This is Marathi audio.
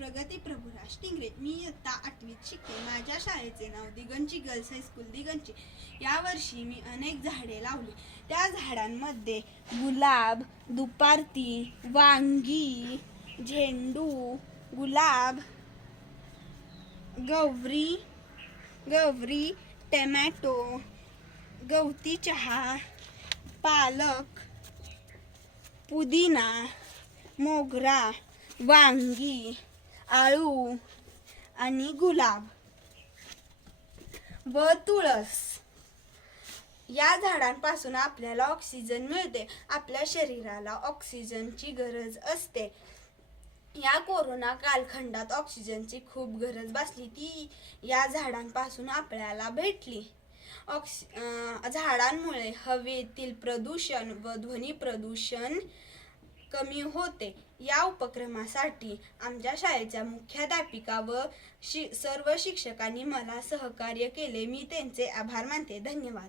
प्रगती प्रभुराज टिंगरे. मी इयत्ता 8वीत शिकते. माझ्या शाळेचे नाव दिगंची गर्ल्स हायस्कूल दिगंची. यावर्षी मी अनेक झाडे लावली. त्या झाडांमध्ये गुलाब, दुपारती, वांगी, झेंडू, गुलाब, गवरी, टमॅटो, गवती चहा, पालक, पुदिना, मोगरा, वांगी, आळू आणि गुलाब व तुळस. या झाडांपासून आपल्याला ऑक्सिजन मिळते. आपल्या शरीराला ऑक्सिजनची गरज असते. या कोरोना कालखंडात ऑक्सिजनची खूप गरज भासली, ती या झाडांपासून आपल्याला भेटली. झाडांमुळे हवेतील प्रदूषण व ध्वनी प्रदूषण कमी होते. या उपक्रमासाठी आमच्या शाळेच्या मुख्याध्यापिका व सर्व शिक्षकांनी मला सहकार्य केले. मी त्यांचे आभार मानते. धन्यवाद.